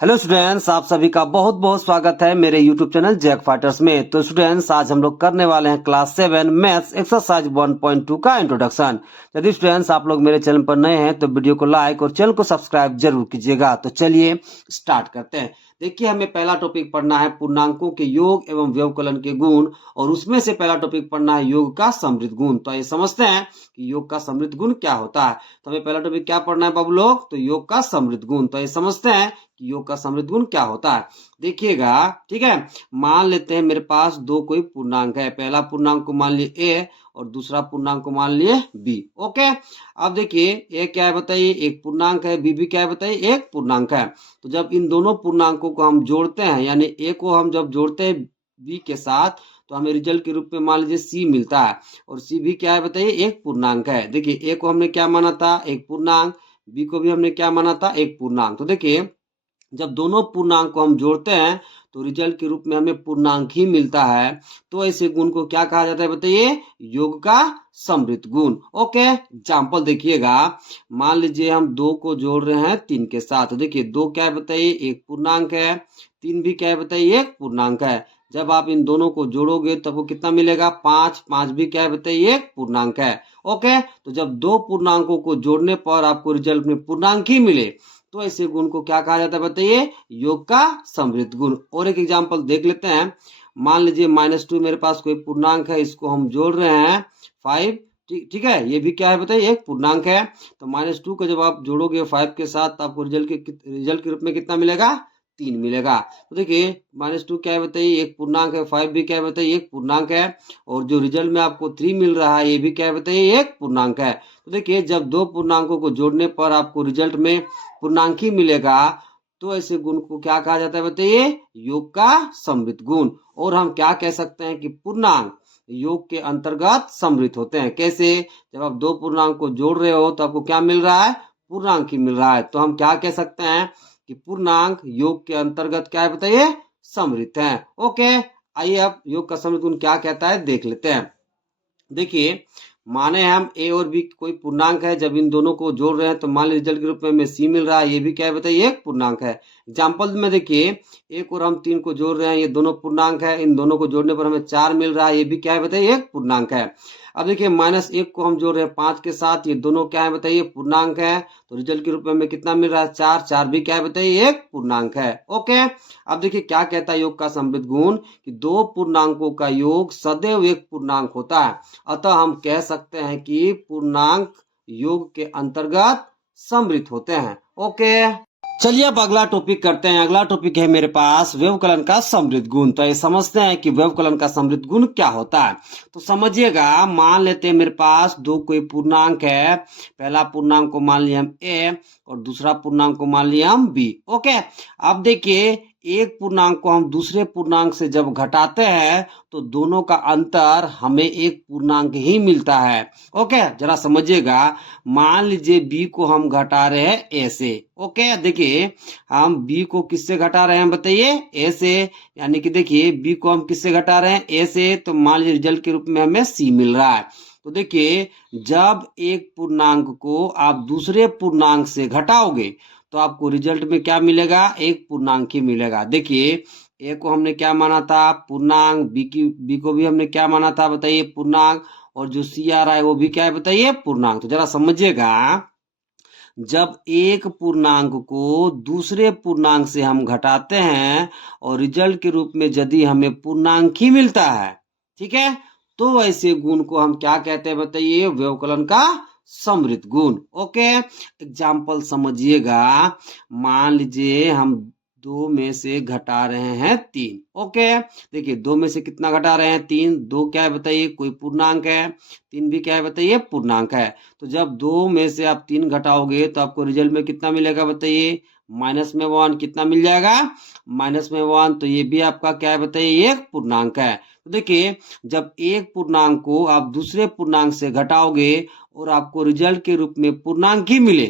Hello students, आप सभी का बहुत बहुत स्वागत है मेरे यूट्यूब चैनल जैक फाइटर्स में। तो स्टूडेंट्स, आज हम लोग करने वाले हैं क्लास 7 मैथ्स एक्सरसाइज 1.2 का इंट्रोडक्शन। यदि स्टूडेंट्स आप लोग मेरे चैनल पर नए हैं तो वीडियो को लाइक और चैनल को सब्सक्राइब जरूर कीजिएगा। तो चलिए स्टार्ट करते हैं। देखिए, हमें पहला टॉपिक पढ़ना है पूर्णांकों के योग एवं व्यवकलन के गुण, और उसमें से पहला टॉपिक पढ़ना है योग का समृद्ध गुण। तो ये समझते हैं कि योग का समृद्ध गुण क्या होता है। तो हमें पहला टॉपिक क्या पढ़ना है बाबू लोग? तो योग का समृद्ध गुण। तो ये समझते हैं कि योग का समृद्ध गुण क्या होता है। देखिएगा, ठीक है। मान लेते हैं मेरे पास दो कोई पूर्णांक है। पहला पूर्णांक को मान लिए ए और दूसरा पूर्णांक को मान लिए बी। ओके, अब देखिए ए क्या है बताइए? एक पूर्णांक है। बी भी क्या है बताइए? एक पूर्णांक है। तो जब इन दोनों पूर्णांकों को हम जोड़ते हैं, यानी ए को हम जब जोड़ते हैं बी के साथ, तो हमें रिजल्ट के रूप में मान लीजिए सी मिलता है। और सी भी क्या है बताइए? एक पूर्णांक है। देखिए, ए को हमने क्या माना था? एक पूर्णांक। बी को भी हमने क्या माना था? एक पूर्णांक। तो देखिए, जब दोनों पूर्णांक को हम जोड़ते हैं तो रिजल्ट के रूप में हमें पूर्णांक ही मिलता है। तो ऐसे गुण को क्या कहा जाता है बताइए? योग का समृद्ध गुण। ओके, एग्जाम्पल देखिएगा। मान लीजिए हम दो को जोड़ रहे हैं तीन के साथ। तो देखिए, दो क्या है बताइए? एक पूर्णांक है। तीन भी क्या है बताइए? एक पूर्णांक है। जब आप इन दोनों को जोड़ोगे तो आपको कितना मिलेगा? पांच। पांच भी क्या है बताइए? एक पूर्णांक है। ओके, तो जब दो पूर्णांकों को जोड़ने पर आपको रिजल्ट में पूर्णांक ही मिले तो ऐसे गुण को क्या कहा जाता है बताइए? योग का समृद्ध गुण। और एक एग्जांपल देख लेते हैं। मान लीजिए -2 मेरे पास कोई पूर्णांक है, इसको हम जोड़ रहे हैं 5। ठीक है, ये भी क्या है बताइए? एक पूर्णांक है। तो -2 को जब आप जोड़ोगे 5 के साथ तो आपको रिजल्ट के रूप में कितना मिलेगा? 3 मिलेगा। तो देखिए, -2 क्या है बताइए? एक पूर्णांक है। 5 भी क्या है बताइए? एक पूर्णांक है। और जो रिजल्ट में आपको 3 मिल रहा है, ये भी क्या है बताइए? एक पूर्णांक है। तो देखिए, जब दो पूर्णांकों को जोड़ने पर आपको रिजल्ट में पूर्णांक ही मिलेगा तो ऐसे गुण को क्या कहा जाता है बताइए? योग का समृद्ध गुण। और हम क्या कह सकते हैं कि पूर्णांक योग के अंतर्गत समृद्ध होते हैं। कैसे? जब आप दो पूर्णांक को जोड़ रहे हो तो आपको क्या मिल रहा है? पूर्णांक ही मिल रहा है। तो हम क्या कह सकते हैं कि पूर्णांक योग के अंतर्गत क्या है बताइए? समृद्ध है। ओके, आइए अब योग का समृद्ध गुण क्या कहता है देख लेते हैं। देखिए, माने हम ए और बी कोई पूर्णांक है। जब इन दोनों को जोड़ रहे हैं तो मान लीजिए रिजल्ट के रूप में हमें सी मिल रहा है। ये भी क्या है बताइए? एक पूर्णांक है। एग्जाम्पल में देखिए, एक और हम 3 को जोड़ रहे हैं, ये दोनों पूर्णांक है। इन दोनों को जोड़ने पर हमें 4 मिल रहा है। ये भी क्या है बताइए? एक पूर्णांक है। अब देखिए, -1 को हम जोड़ रहे हैं 5 के साथ, ये दोनों क्या है बताइए? पूर्णांक है। तो रिजल्ट के रूप में हमें कितना मिल रहा है? 4। 4 भी क्या है बताइए? एक पूर्णांक है। ओके, अब देखिए क्या कहता है योग का समृद्ध गुण कि दो पूर्णांकों का योग सदैव एक पूर्णांक होता है। अतः हम कह सकते हैं कि पूर्णांक योग के अंतर्गत समृद्ध होते हैं। ओके, चलिए अब अगला टॉपिक करते हैं। अगला टॉपिक है मेरे पास व्यवकलन का समृद्ध गुण। तो ये समझते हैं कि व्यवकलन का समृद्ध गुण क्या होता है। तो समझिएगा, मान लेते हैं मेरे पास दो कोई पूर्णांक है। पहला पूर्णांक को मान लिया हम ए और दूसरा पूर्णांक को मान लिया हम बी। ओके, अब देखिए, एक पूर्णांक को हम दूसरे पूर्णांक से जब घटाते हैं तो दोनों का अंतर हमें एक पूर्णांक ही मिलता है। ओके, जरा समझिएगा। मान लीजिए बी को हम घटा रहे हैं ए से। ओके, देखिए हम बी को किससे घटा रहे हैं बताइए? ए से। यानी कि देखिए, बी को हम किससे घटा रहे हैं? ए से। तो मान लीजिए रिजल्ट के रूप में हमें सी मिल रहा है। तो देखिए, जब एक पूर्णांक को आप दूसरे पूर्णांक से घटाओगे तो आपको रिजल्ट में क्या मिलेगा? एक पूर्णांक ही मिलेगा। देखिए, ए को हमने क्या माना था? पूर्णांक। बी को भी हमने क्या माना था बताइए? पूर्णांक। और जो सी आ रहा है वो भी क्या है बताइए? पूर्णांक। तो जरा समझिएगा, जब एक पूर्णांक को दूसरे पूर्णांक से हम घटाते हैं और रिजल्ट के रूप में यदि हमें पूर्णांक ही मिलता है, ठीक है, तो ऐसे गुण को हम क्या कहते हैं बताइए? व्यवकलन का समृद्ध गुण। ओके, एग्जाम्पल समझिएगा। मान लीजिए हम दो में से घटा रहे हैं तीन। ओके, देखिए, दो में से कितना घटा रहे हैं? तीन। दो क्या है बताइए? कोई पूर्णांक है। तीन भी क्या है बताइए? पूर्णांक है। तो जब दो में से आप तीन घटाओगे तो आपको रिजल्ट में कितना मिलेगा बताइए? -1 कितना मिल जाएगा? -1। तो ये भी आपका क्या है बताइए? एक पूर्णांक है। तो देखिए, जब एक पूर्णांक को आप दूसरे पूर्णांक से घटाओगे और आपको रिजल्ट के रूप में पूर्णांक ही मिले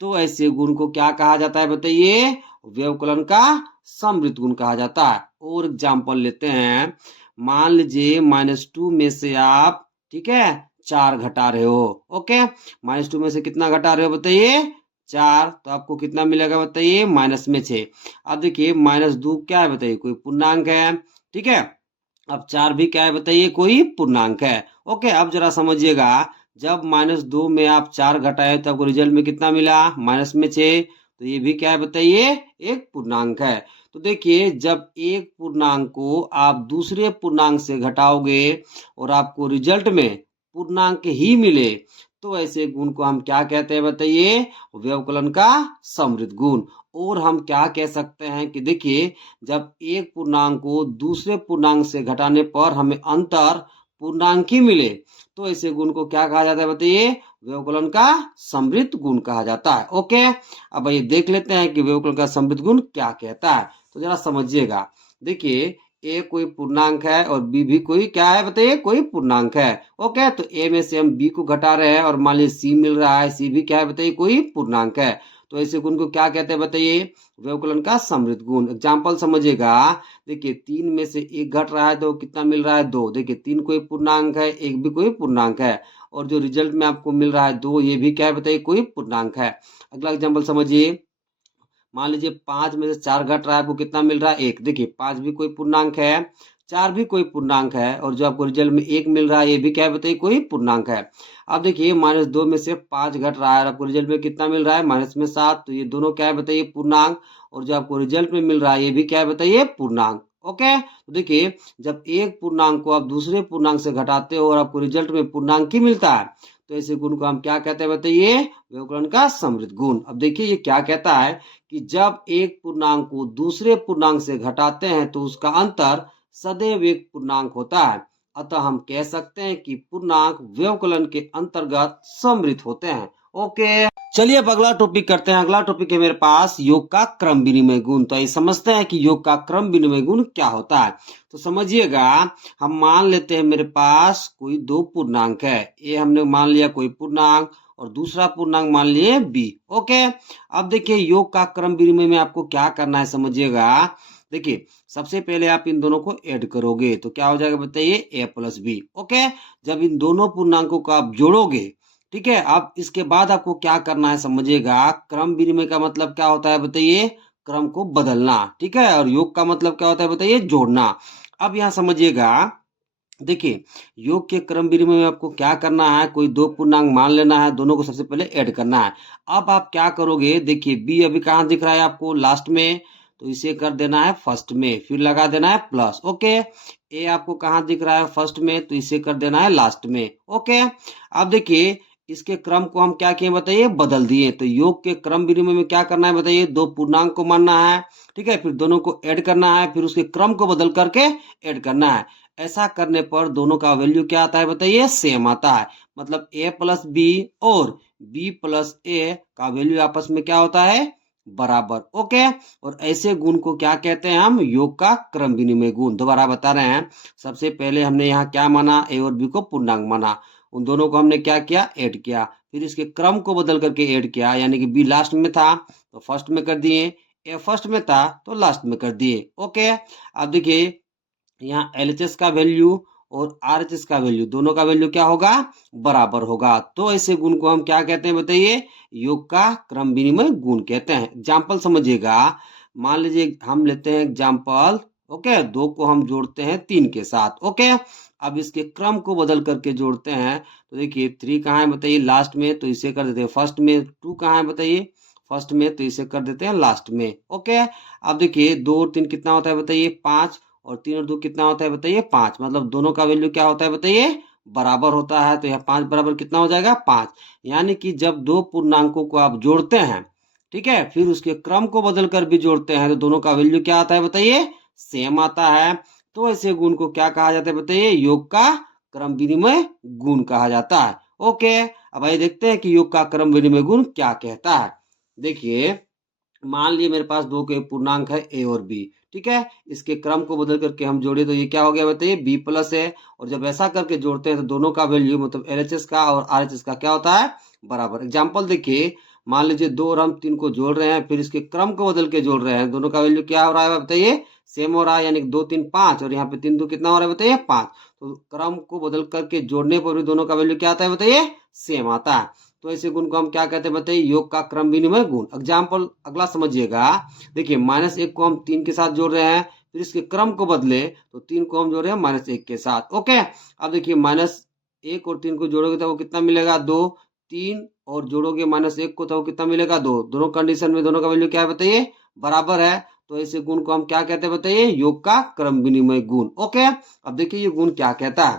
तो ऐसे गुण को क्या कहा जाता है बताइए? व्यवकलन का समृद्ध गुण कहा जाता है। और एग्जाम्पल लेते हैं। मान लीजिए -2 में से आप, ठीक है, 4 घटा रहे हो। ओके, -2 में से कितना घटा रहे हो बताइए? 4, तो आपको कितना मिलेगा बताइए, माइनस में 6। अब देखिए -2 क्या है बताइए, कोई पूर्णांक है, ठीक है। अब 4 भी क्या है बताइए, कोई पूर्णांक है। ओके, अब जरा समझिएगा, जब -2 में आप 4 घटाए तो आपको रिजल्ट में कितना मिला, माइनस में 6। तो ये भी क्या है बताइए, एक पूर्णांक है। तो देखिए, जब एक पूर्णांक को आप दूसरे पूर्णांक से घटाओगे और आपको रिजल्ट में पूर्णांक ही मिले, तो ऐसे गुण को हम क्या कहते हैं बताइए, व्यवकलन का समृद्ध गुण। और हम क्या कह सकते हैं कि देखिए, जब एक पूर्णांक को दूसरे पूर्णांक से घटाने पर हमें अंतर पूर्णांक ही मिले, तो ऐसे गुण को क्या कहा जाता है बताइए, व्यवकलन का समृद्ध गुण कहा जाता है। ओके, अब ये देख लेते हैं कि व्यवकलन का समृद्ध गुण क्या कहता है। तो जरा समझिएगा, देखिए, ए कोई पूर्णांक है और बी भी कोई क्या है बताइए, कोई पूर्णांक है। ओके, तो ए में से हम बी को घटा रहे हैं और मान लीजिए सी मिल रहा है, सी भी क्या है बताइए, कोई पूर्णांक है। तो ऐसे गुण को क्या कहते हैं बताइए, व्यवकलन का समृद्ध गुण। एग्जाम्पल समझिएगा, देखिए 3 में से 1 घट रहा है तो कितना मिल रहा है, 2। देखिए 3 कोई पूर्णांक है, 1 भी कोई पूर्णांक है, और जो रिजल्ट में आपको मिल रहा है 2, ये भी क्या है बताइए, कोई पूर्णांक है। अगला एग्जाम्पल समझिए, मान लीजिए 5 में से 4 घट रहा है, आपको कितना मिल रहा है, 1। देखिए 5 भी कोई पूर्णांक है, 4 भी कोई पूर्णांक है, और जो आपको रिजल्ट में 1 मिल रहा है, ये भी क्या है बताइए, कोई पूर्णांक है। अब देखिए -2 में से 5 घट रहा है और आपको रिजल्ट में कितना मिल रहा है, माइनस में 7। तो ये दोनों क्या है बताइए, पूर्णांक, और जो आपको रिजल्ट में मिल रहा है, ये भी क्या है बताइए, पूर्णांक। ओके, तो देखिए, जब एक पूर्णांक को आप दूसरे पूर्णांक से घटाते हो और आपको रिजल्ट में पूर्णांक ही मिलता है, तो ऐसे गुण को हम क्या कहते हैं बताइए, व्यवकलन का समृद्ध गुण। अब देखिए ये क्या कहता है कि जब एक पूर्णांक को दूसरे पूर्णांक से घटाते हैं तो उसका अंतर सदैव एक पूर्णांक होता है। अतः हम कह सकते हैं कि पूर्णांक व्यवकलन के अंतर्गत समृद्ध होते हैं। ओके, चलिए अब अगला टॉपिक करते हैं। अगला टॉपिक है मेरे पास योग का क्रम विनिमय गुण। तो ये समझते हैं कि योग का क्रम विनिमय गुण क्या होता है। तो समझिएगा, हम मान लेते हैं मेरे पास कोई 2 पूर्णांक है, ये हमने मान लिया कोई पूर्णांक, और दूसरा पूर्णांक मान लिए बी। ओके, अब देखिए योग का क्रम विनिमय में आपको क्या करना है समझिएगा। देखिए, सबसे पहले आप इन दोनों को ऐड करोगे तो क्या हो जाएगा बताइए, ए प्लस बी। ओके, जब इन दोनों पूर्णांकों को आप जोड़ोगे, ठीक है, अब इसके बाद आपको क्या करना है समझिएगा। क्रम विनिमय का मतलब क्या होता है बताइए, क्रम को बदलना, ठीक है, और योग का मतलब क्या होता है बताइए, जोड़ना। अब यहाँ समझिएगा, देखिए योग के क्रम विनिमय में आपको क्या करना है, कोई 2 पूर्णांक मान लेना है, दोनों को सबसे पहले ऐड करना है। अब आप क्या करोगे, देखिए बी अभी कहाँ दिख रहा है आपको, लास्ट में, तो इसे कर देना है फर्स्ट में, फिर लगा देना है प्लस। ओके, ए आपको कहाँ दिख रहा है, फर्स्ट में, तो इसे कर देना है लास्ट में। ओके, अब देखिए इसके क्रम को हम क्या किए बताइए, बदल दिए। तो योग के क्रम विनिमय में क्या करना है बताइए, 2 पूर्णांक को मानना है, ठीक है, फिर दोनों को ऐड करना है, फिर उसके क्रम को बदल करके ऐड करना है। ऐसा करने पर दोनों का वैल्यू क्या आता है बताइए, सेम आता है। मतलब a प्लस बी और b प्लस ए का वैल्यू आपस में क्या होता है, बराबर। ओके, और ऐसे गुण को क्या कहते हैं हम, योग का क्रम विनिमय गुण। दोबारा बता रहे हैं, सबसे पहले हमने यहाँ क्या माना, a और b को पूर्णांक माना, उन दोनों को हमने क्या किया, ऐड किया, फिर इसके क्रम को बदल करके ऐड किया, यानी कि b लास्ट में था तो फर्स्ट में कर दिए, a फर्स्ट में था तो लास्ट में कर दिए। ओके, अब देखिए यहाँ LHS का वैल्यू और RHS का वैल्यू, दोनों का वैल्यू क्या होगा, बराबर होगा। तो ऐसे गुण को हम क्या कहते हैं बताइए, योग का क्रम विनिमय गुण कहते हैं। एग्जाम्पल समझिएगा, मान लीजिए हम लेते हैं एग्जाम्पल, ओके, 2 को हम जोड़ते हैं 3 के साथ। ओके, अब इसके क्रम को बदल करके जोड़ते हैं, तो देखिए 3 कहाँ है बताइए, लास्ट में, तो इसे कर देते हैं फर्स्ट में। 2 कहाँ है बताइए, फर्स्ट में, तो इसे कर देते हैं लास्ट में। ओके, अब देखिए 2 और 3 कितना होता है बताइए, 5, और 3 और 2 कितना होता है बताइए, 5। मतलब दोनों का वैल्यू क्या होता है बताइए, बराबर होता है। तो यह 5 बराबर कितना हो जाएगा, 5। यानी कि जब 2 पूर्णांकों को आप जोड़ते हैं, ठीक है, फिर उसके क्रम को बदल कर भी जोड़ते हैं, तो दोनों का वैल्यू क्या आता है बताइए, सेम आता है। तो ऐसे गुण को क्या कहा जाता है बताइए, योग का क्रम विनिमय गुण कहा जाता है। ओके, अब आइए देखते हैं कि योग का क्रम विनिमय गुण क्या कहता है। देखिए, मान लिए मेरे पास 2 के पूर्णांक है a और b, ठीक है, इसके क्रम को बदल करके हम जोड़े तो ये क्या हो गया बताइए, b प्लस है, और जब ऐसा करके जोड़ते हैं तो दोनों का वैल्यू मतलब LHS का और RHS का क्या होता है, बराबर। एग्जाम्पल देखिए, मान लीजिए 2 और हम 3 को जोड़ रहे हैं, फिर इसके क्रम को बदल के जोड़ रहे हैं, दोनों का वैल्यू क्या हो रहा है बताइए, सेम हो रहा है, यानी 2 3 5, और यहाँ पे 3 2 कितना हो रहा है बताइए, 5। तो क्रम को बदल करके जोड़ने पर भी दोनों का वैल्यू क्या आता है बताइए, सेम आता है। तो ऐसे गुण को हम क्या कहते हैं बताइए, योग का क्रम विनिमय गुण। एग्जाम्पल अगला समझिएगा, देखिए -1 को हम 3 के साथ जोड़ रहे हैं, फिर इसके क्रम को बदले तो 3 को हम जोड़ रहे हैं -1 के साथ। ओके, अब देखिए -1 और 3 को जोड़ोगे तो वो कितना मिलेगा 2, 3 और जोड़ोगे -1 को तो वो कितना मिलेगा 2। दोनों कंडीशन में दोनों का वैल्यू क्या है बताइए, बराबर है। तो ऐसे गुण को हम क्या कहते हैं बताइए, योग का क्रम विनिमय गुण। ओके, अब देखिए ये गुण क्या कहता है,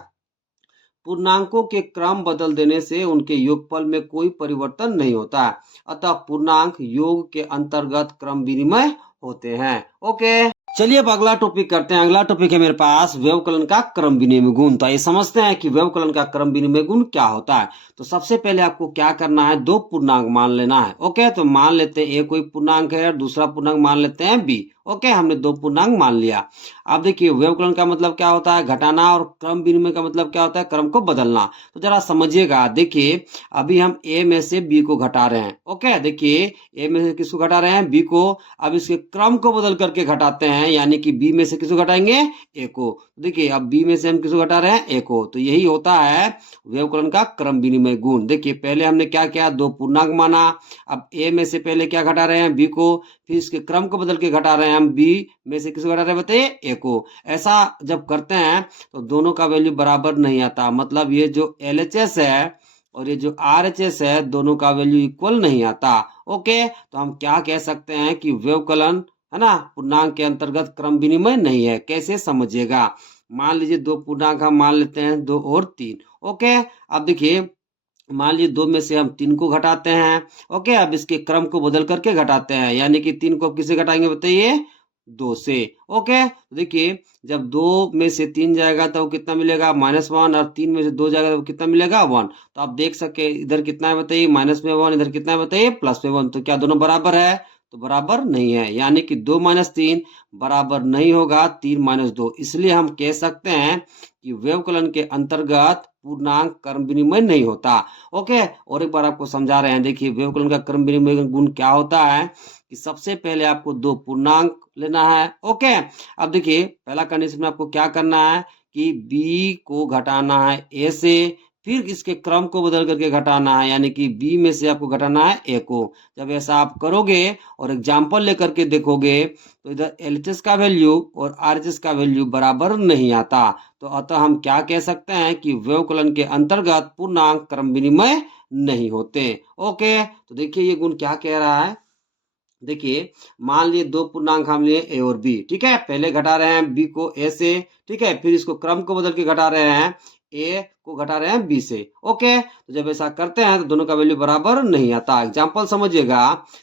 पूर्णांकों के क्रम बदल देने से उनके योगफल में कोई परिवर्तन नहीं होता, अतः पूर्णांक योग के अंतर्गत क्रम विनिमय होते हैं। ओके, चलिए अब अगला टॉपिक करते हैं। अगला टॉपिक है मेरे पास व्यवकलन का क्रम विनिमय गुण। तो ये समझते हैं कि व्यवकलन का क्रम विनिमय गुण क्या होता है। तो सबसे पहले आपको क्या करना है, दो पूर्णांक मान लेना है। ओके, तो मान लेते हैं ए कोई पूर्णांक है और दूसरा पूर्णांक मान लेते हैं बी। ओके, हमने दो पूर्णांक मान लिया। अब देखिए व्यवकलन का मतलब क्या होता है, घटाना, और क्रम विनिमय का मतलब क्या होता है, क्रम को बदलना। तो जरा समझिएगा, देखिए अभी हम ए में से बी को घटा रहे हैं। ओके, देखिए ए में से किसको घटा रहे हैं, बी को। अब इसके क्रम को बदल करके घटाते हैं, यानी कि बी में से किसको घटाएंगे, ए को। देखिए अब बी में से हम किसको घटा रहे हैं, ए को। तो यही होता है व्यवकलन का क्रम विनिमय गुण। देखिए पहले हमने क्या किया, दो पूर्णांक माना। अब ए में से पहले क्या घटा रहे हैं, बी को, फिर इसके क्रम को बदल के घटा रहे हैं हम, बी में से किसको घटा रहे हैं बताइए, ए को। ऐसा जब करते हैं तो दोनों का वैल्यू बराबर नहीं आता, मतलब ये जो LHS है और ये जो RHS है, दोनों का वैल्यू इक्वल नहीं आता। ओके, तो हम क्या कह सकते हैं कि व्यवकलन है ना, पूर्णांक के अंतर्गत क्रम विनिमय नहीं है। कैसे समझिएगा, मान लीजिए दो पूर्णांक हम मान लेते हैं 2 और 3। ओके, अब देखिए मान लीजिए 2 में से हम 3 को घटाते हैं। ओके, अब इसके क्रम को बदल करके घटाते हैं, यानी कि 3 को अब किससे घटाएंगे बताइए, 2 से। ओके, तो देखिए जब 2 में से 3 जाएगा तो कितना मिलेगा, -1, और 3 में से 2 जाएगा तो कितना मिलेगा, 1। तो आप देख सके इधर कितना है बताइए, माइनस में 1, इधर कितना है बताइए, प्लस में 1। तो क्या दोनों बराबर है, तो बराबर नहीं है, यानी कि 2 - 3 बराबर नहीं होगा 3 - 2। इसलिए हम कह सकते हैं कि व्यवकलन के अंतर्गत पूर्णांक क्रम विनिमय नहीं होता। ओके, और एक बार आपको समझा रहे हैं, देखिए व्यवकलन का क्रम विनिमय गुण क्या होता है कि सबसे पहले आपको दो पूर्णांक लेना है। ओके, अब देखिए पहला कंडीशन में आपको क्या करना है कि बी को घटाना है ए से, फिर इसके क्रम को बदल करके घटाना है, यानी कि बी में से आपको घटाना है ए को। जब ऐसा आप करोगे और एग्जाम्पल लेकर के देखोगे तो इधर LHS का वैल्यू और RHS का वैल्यू बराबर नहीं आता। तो अतः हम क्या कह सकते हैं कि व्यवकलन के अंतर्गत पूर्णांक क्रम विनिमय नहीं होते। ओके, तो देखिए ये गुण क्या कह रहा है, देखिए मान लिए दो पूर्णांक हम लिए ए और बी। ठीक है, पहले घटा रहे हैं बी को ए से, ठीक है, फिर इसको क्रम को बदल के घटा रहे हैं, ए को घटा रहे हैं बी से। ओके, तो जब ऐसा करते हैं तो दोनों का वैल्यू बराबर नहीं आता। एग्जांपल समझिएगा,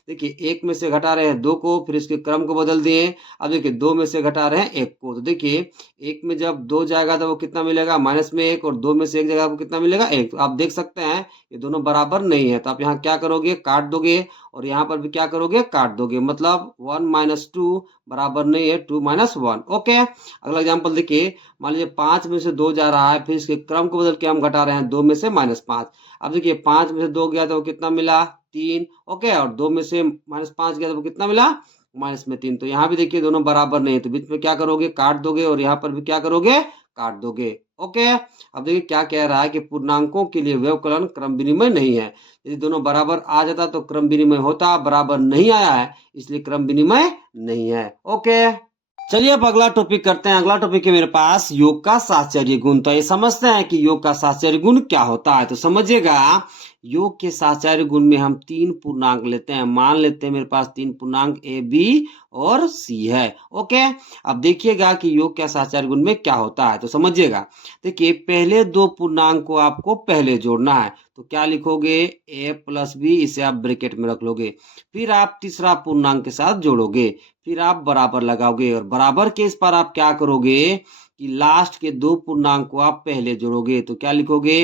देखिए एक में से घटा रहे हैं 2 को, फिर इसके क्रम को बदल दिए। अब देखिए 2 में से घटा रहे हैं 1 को, तो देखिए 1 में जब 2 जाएगा तो वो कितना मिलेगा, -1, और 2 में से 1 जाएगा आपको कितना मिलेगा, 1। तो आप देख सकते हैं ये दोनों बराबर नहीं है, तो आप यहाँ क्या करोगे, काट दोगे, और यहाँ पर भी क्या करोगे, काट दोगे, मतलब 1 - 2 बराबर नहीं है 2 - 1। ओके, अगला एग्जाम्पल देखिए, मान लीजिए 5 में से 2 जा रहा है, फिर इसके क्रम को बदल के हम घटा रहे हैं 2 में से -5। अब देखिए 5 में से 2 गया तो वो कितना मिला, 3। ओके, और 2 में से -5 गया तो वो कितना मिला, -3। तो यहाँ भी देखिए दोनों बराबर नहीं है, तो बीच में क्या करोगे, काट दोगे, और यहाँ पर भी क्या करोगे, काट दोगे। ओके, अब देखिए क्या कह रहा है कि पूर्णांकों के लिए व्यवकलन क्रम विनिमय नहीं है। यदि दोनों बराबर आ जाता तो क्रम विनिमय होता, बराबर नहीं आया है इसलिए क्रम विनिमय नहीं है। ओके, चलिए अब अगला टॉपिक करते हैं। अगला टॉपिक है मेरे पास योग का साहचर्य गुण। तो ये समझते हैं कि योग का साहचर्य गुण क्या होता है। तो समझिएगा, योग के साहचर्य गुण में हम 3 पूर्णांक लेते हैं। मान लेते हैं मेरे पास 3 पूर्णांक ए, बी और सी है। ओके, अब देखिएगा कि योग के साहचर्य गुण में क्या होता है। तो समझिएगा, देखिए पहले दो पूर्णांक को आपको पहले जोड़ना है। तो क्या लिखोगे, a + b, इसे आप ब्रैकेट में रख लोगे, फिर आप तीसरा पूर्णांक के साथ जोड़ोगे, फिर आप बराबर लगाओगे, और बराबर के इस पर आप क्या करोगे कि लास्ट के दो पूर्णांक को आप पहले जोड़ोगे। तो क्या लिखोगे,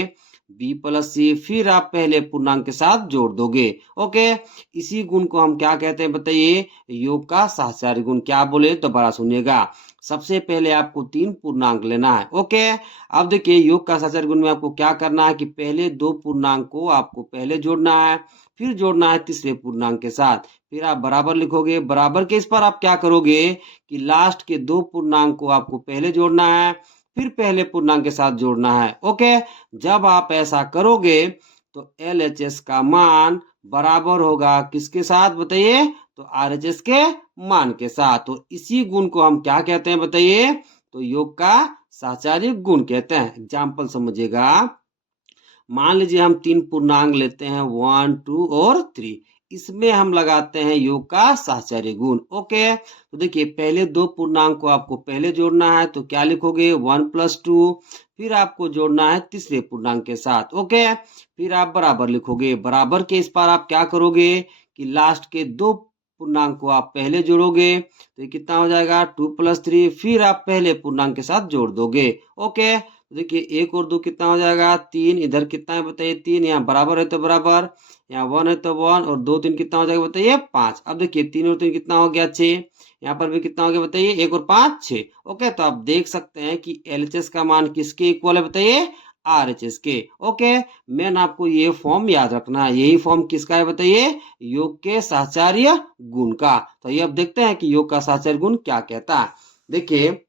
b + c, फिर आप पहले पूर्णांक के साथ जोड़ दोगे। ओके, इसी गुण को हम क्या कहते हैं बताइए, योग का साहचर्य गुण। क्या बोले तो बड़ा सुनिएगा, सबसे पहले आपको 3 पूर्णांक लेना है। ओके, अब देखिए योग का साहचर्य गुण में आपको क्या करना है कि पहले दो पूर्णांक को आपको पहले जोड़ना है, फिर जोड़ना है तीसरे पूर्णांक के साथ, फिर आप बराबर लिखोगे। बराबर के इस पर आप क्या करोगे कि लास्ट के दो पूर्णांक को आपको पहले जोड़ना है, फिर पहले पूर्णांक के साथ जोड़ना है। ओके, जब आप ऐसा करोगे तो LHS का मान बराबर होगा किसके साथ बताइए, तो RHS के मान के साथ। तो इसी गुण को हम क्या कहते हैं बताइए, तो योग का साहचर्य गुण कहते हैं। एग्जाम्पल समझिएगा, मान लीजिए हम तीन पूर्णांक लेते हैं 1, 2 और 3, इसमें हम लगाते हैं योग का साहचर्य गुण। ओके, तो देखिए पहले दो पूर्णांक को आपको पहले जोड़ना है, तो क्या लिखोगे 1 + 2, फिर आपको जोड़ना है तीसरे पूर्णांक के साथ। ओके, फिर आप बराबर लिखोगे, बराबर के इस पर आप क्या करोगे कि लास्ट के दो पूर्णांक को आप पहले जोड़ोगे, तो ये कितना हो जाएगा 2 + 3, फिर आप पहले पूर्णांक के साथ जोड़ दोगे। ओके, तो देखिए 1 और 2 कितना हो जाएगा 3, इधर कितना है बताइए 3, यहाँ बराबर है तो बराबर, यहाँ 1 है तो 1, और 2 3 कितना हो जाएगा बताइए 5। अब देखिए 3 और 3 कितना हो गया 6, यहाँ पर भी कितना हो गया बताइए 1 और 5 6। ओके, तो आप देख सकते हैं कि LHS का मान किसके इक्वल है बताइए, RHS के। ओके, मेन आपको ये फॉर्म याद रखना है, यही फॉर्म किसका है बताइए, योग के साहचर्य गुण का। तो ये अब देखते हैं कि योग का साहचर्य गुण क्या कहता है। देखिए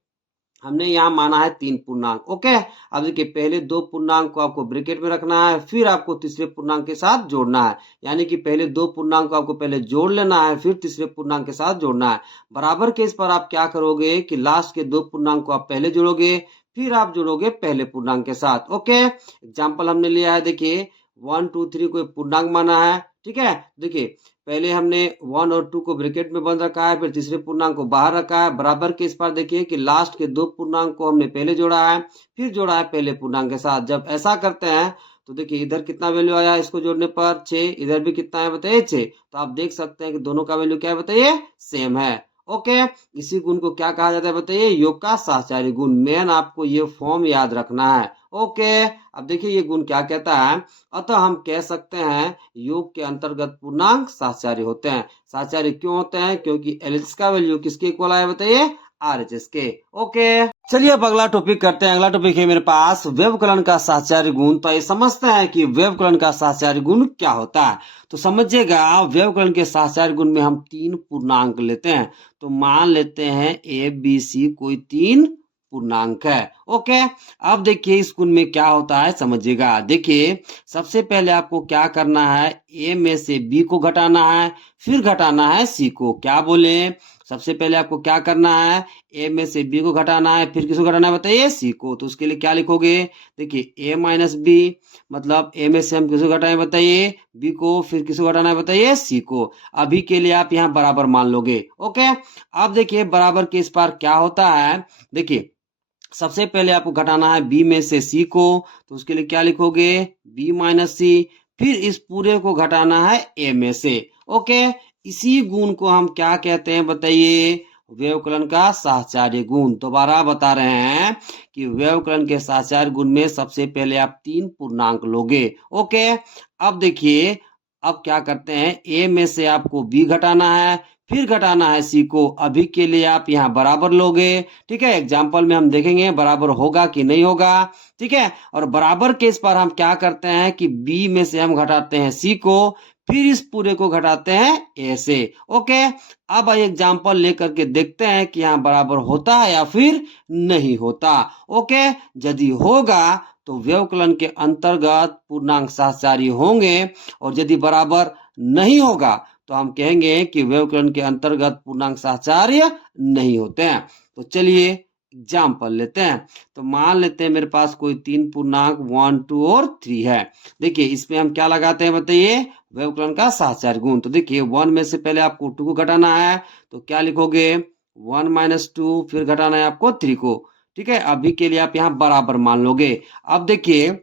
हमने यहाँ माना है तीन पूर्णांक। ओके, अब देखिए पहले दो पूर्णांक को आपको ब्रैकेट में रखना है, फिर आपको तीसरे पूर्णांक के साथ जोड़ना है। यानी कि पहले दो पूर्णांक को आपको पहले जोड़ लेना है, फिर तीसरे पूर्णांक के साथ जोड़ना है। बराबर के इस पर आप क्या करोगे कि लास्ट के दो पूर्णांक को आप पहले जोड़ोगे, फिर आप जोड़ोगे पहले पूर्णांक के साथ। ओके, एग्जाम्पल हमने लिया है, देखिए 1 2 3 को पूर्णांक माना है। ठीक है, देखिए पहले हमने 1 और 2 को ब्रैकेट में बंद रखा है, फिर तीसरे पूर्णांक को बाहर रखा है। बराबर के इस पर देखिए कि लास्ट के दो पूर्णांक को हमने पहले जोड़ा है, फिर जोड़ा है पहले पूर्णांक के साथ। जब ऐसा करते हैं तो देखिए इधर कितना वैल्यू आया इसको जोड़ने पर 6, इधर भी कितना है बताइए 6। तो आप देख सकते हैं कि दोनों का वैल्यू क्या है बताइए, सेम है। ओके, इसी गुण को क्या कहा जाता है बताइए, योग का साहचर्य गुण। मेन आपको ये फॉर्म याद रखना है। ओके, अब देखिए ये गुण क्या कहता है, अतः हम कह सकते हैं योग के अंतर्गत पूर्णांक साहचर्य होते हैं। साहचर्य क्यों होते हैं, क्योंकि LHS का वैल्यू किसके इक्वल आया बताइए, RHS के। ओके, चलिए अब अगला टॉपिक करते हैं। अगला टॉपिक है मेरे पास व्यवकलन का साहचर्य गुण। तो ये समझते हैं कि व्यवकलन का साहचर्य गुण क्या होता है। तो समझिएगा, व्यवकलन के साहचर्य गुण में हम तीन पूर्णांक लेते हैं। तो मान लेते हैं ABC कोई तीन पूर्णांक है। ओके, अब देखिए इस गुण में क्या होता है समझिएगा। देखिए सबसे पहले आपको क्या करना है, A में से B को घटाना है, फिर घटाना है C को। क्या बोले, सबसे पहले आपको क्या करना है, A में से B को घटाना है, फिर किसको घटाना है बताइए, C को। तो उसके लिए क्या लिखोगे, देखिए A - B, मतलब A में से हम किसको घटाएं बताइए, B को, फिर किसको घटाना है बताइए, C को। अभी के लिए आप यहाँ बराबर मान लोगे। ओके, अब देखिए बराबर के इस पार क्या होता है, देखिए सबसे पहले आपको घटाना है B में से C को। तो उसके लिए क्या लिखोगे, B - C, फिर इस पूरे को घटाना है A में से। ओके, इसी गुण को हम क्या कहते हैं बताइए, व्यवकलन का साहचर्य गुण। दोबारा बता रहे हैं कि व्यवकलन के साहचर्य गुण में सबसे पहले आप तीन पूर्णांक लोगे। ओके, अब देखिए अब क्या करते हैं, A में से आपको B घटाना है, फिर घटाना है C को। अभी के लिए आप यहाँ बराबर लोगे। ठीक है, एग्जाम्पल में हम देखेंगे बराबर होगा कि नहीं होगा। ठीक है, और बराबर केस पर हम क्या करते हैं कि B में से हम घटाते हैं C को, फिर इस पूरे को घटाते हैं A से। ओके, अब एग्जाम्पल लेकर के देखते हैं कि यहाँ बराबर होता है या फिर नहीं होता। ओके, यदि होगा तो व्यवकलन के अंतर्गत पूर्णांक साहचर्य होंगे, और यदि बराबर नहीं होगा तो हम कहेंगे कि व्यवकलन के अंतर्गत पूर्णांक साहचर्य नहीं होते हैं। तो चलिए एग्जाम्पल लेते हैं। तो मान लेते हैं मेरे पास कोई तीन पूर्णांक 1 2 और 3 है। देखिए इसमें हम क्या लगाते हैं बताइए, व्यवकलन का साहचर्य गुण। तो देखिए 1 में से पहले आपको 2 को घटाना है, तो क्या लिखोगे 1 - 2, फिर घटाना है आपको 3 को। ठीक है, अभी के लिए आप यहाँ बराबर मान लोगे। अब देखिए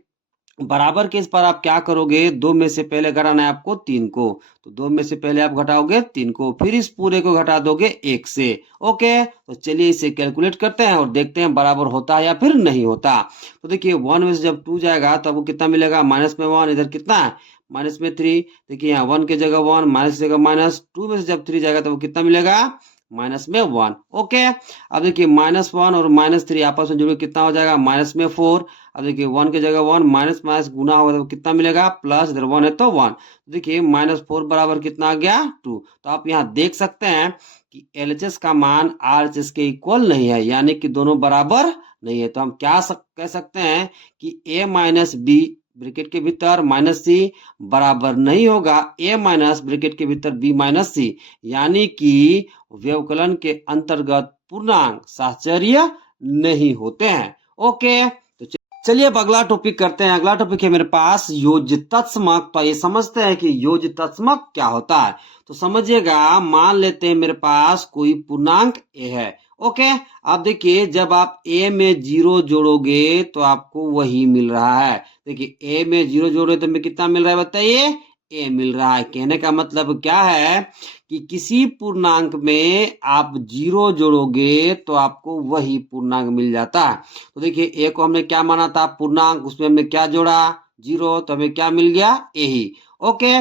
बराबर के इस पर आप क्या करोगे, 2 में से पहले घटाना है आपको 3 को। तो 2 में से पहले आप घटाओगे 3 को, फिर इस पूरे को घटा दोगे 1 से। ओके, तो चलिए इसे कैलकुलेट करते हैं और देखते हैं बराबर होता है या फिर नहीं होता। तो देखिए 1 में से जब 2 जाएगा तो आपको कितना मिलेगा, माइनस में 1, इधर कितना है माइनस में 3। देखिए यहाँ 1 की जगह 1, माइनस की जगह माइनस, 2 में से जब 3 जाएगा तो वो कितना मिलेगा, माइनस में 1। ओके, अब देखिए -1 और -3 आपस में जुड़े कितना हो जाएगा, माइनस में 4। अब देखिए 1 की जगह 1, माइनस माइनस गुना होगा तो कितना मिलेगा, प्लस, इधर 1 है तो 1। देखिए -4 बराबर कितना आ गया, 2। तो आप यहाँ देख सकते हैं कि LHS का मान RHS के इक्वल नहीं है, यानी कि दोनों बराबर नहीं है। तो हम क्या कह सकते हैं कि A - B ब्रैकेट के भीतर माइनस सी बराबर नहीं होगा ए माइनस ब्रैकेट के भीतर बी माइनस सी, यानी कि व्यवकलन के अंतर्गत पूर्णांक साहचर्य नहीं होते हैं। ओके, तो चलिए अब अगला टॉपिक करते हैं। अगला टॉपिक है मेरे पास योजतत्समक। तो ये समझते हैं कि योजतत्समक क्या होता है। तो समझिएगा, मान लेते हैं मेरे पास कोई पूर्णांक ए है। ओके, अब देखिए जब आप ए में 0 जोड़ोगे तो आपको वही मिल रहा है। देखिए ए में 0 जोड़े तो हमें कितना मिल रहा है बताइए, ए मिल रहा है। कहने का मतलब क्या है कि किसी पूर्णांक में आप 0 जोड़ोगे तो आपको वही पूर्णांक मिल जाता है। तो देखिए ए को हमने क्या माना था पूर्णांक, उसमें हमने क्या जोड़ा 0, तो हमें क्या मिल गया ए ही। ओके,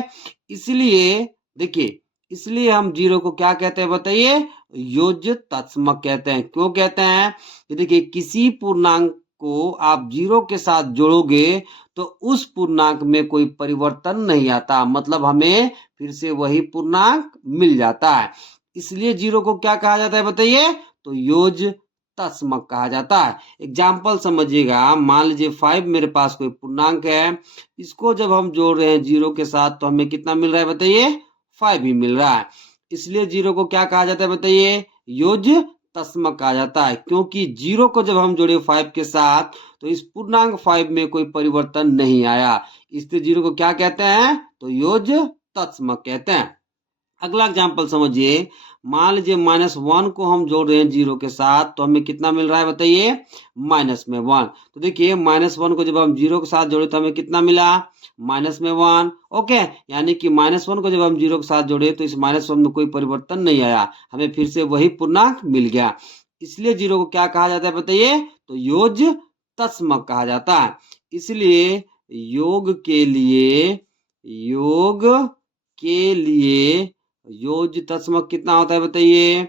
इसलिए देखिए, इसलिए हम 0 को क्या कहते हैं बताइए, योजतत्समक कहते हैं। क्यों कहते हैं कि देखिए किसी पूर्णांक को आप 0 के साथ जोड़ोगे तो उस पूर्णांक में कोई परिवर्तन नहीं आता, मतलब हमें फिर से वही पूर्णांक मिल जाता है। इसलिए 0 को क्या कहा जाता है बताइए, तो योजतत्समक कहा जाता है। एग्जाम्पल समझिएगा, मान लीजिए 5 मेरे पास कोई पूर्णांक है, इसको जब हम जोड़ रहे हैं 0 के साथ तो हमें कितना मिल रहा है बताइए, 5 ही मिल रहा है। इसलिए 0 को क्या कहा जाता है बताइए, योजतत्समक कहा जाता है। क्योंकि 0 को जब हम जोड़े 5 के साथ तो इस पूर्णांक 5 में कोई परिवर्तन नहीं आया, इसलिए 0 को क्या कहते हैं, तो योजतत्समक कहते हैं। अगला एग्जाम्पल समझिए, मान लीजिए -1 को हम जोड़ रहे हैं 0 के साथ तो हमें कितना मिल रहा है बताइए, -1। तो देखिए -1 को जब हम 0 के साथ जोड़े तो हमें कितना मिला, -1। ओके, यानी कि -1 को जब हम 0 के साथ जोड़े तो इस -1 में कोई परिवर्तन नहीं आया, हमें फिर से वही पूर्णांक मिल गया। इसलिए 0 को क्या कहा जाता है बताइए, तो योजतत्समक कहा जाता है। इसलिए योग के लिए योजतत्समक कितना होता है बताइए,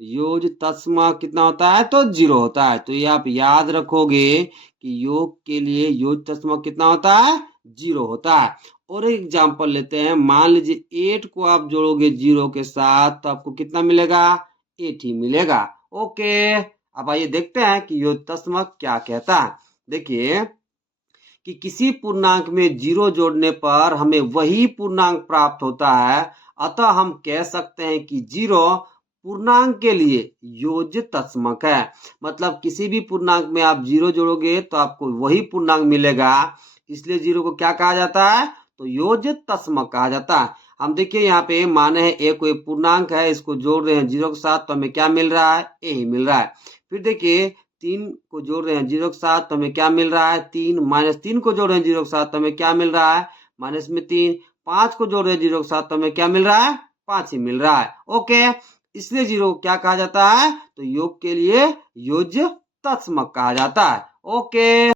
योजतत्समक कितना होता है, तो 0 होता है। तो ये आप याद रखोगे कि योग के लिए योजतत्समक कितना होता है, 0 होता है। और एक एग्जांपल लेते हैं, मान लीजिए 8 को आप जोड़ोगे 0 के साथ तो आपको कितना मिलेगा, 8 ही मिलेगा। ओके, अब आइए देखते हैं कि योजतत्समक क्या कहता है। देखिए कि किसी पूर्णांक में 0 जोड़ने पर हमें वही पूर्णांक प्राप्त होता है, अतः हम कह सकते हैं कि 0 पूर्णांक के लिए योजतत्समक है। मतलब किसी भी पूर्णांक में आप 0 जोड़ोगे तो आपको वही पूर्णांक मिलेगा, इसलिए 0 को क्या कहा जाता है, तो योजतत्समक कहा जाता है। हम देखिए यहाँ पे माने है ए कोई पूर्णांक है, इसको जोड़ रहे हैं 0 के साथ तो हमें क्या मिल रहा है, ए ही मिल रहा है। फिर देखिए 3 को जोड़ रहे हैं 0 के साथ तो हमें क्या मिल रहा है, 3। -3 को जोड़ रहे हैं 0 के साथ तो हमें क्या मिल रहा है, -3। 5 को जोड़ रहे हैं 0 के साथ तो हमें क्या मिल रहा है, 5 ही मिल रहा है। ओके, इसलिए 0 क्या कहा जाता है, तो योग के लिए योजतत्समक कहा जाता है। ओके।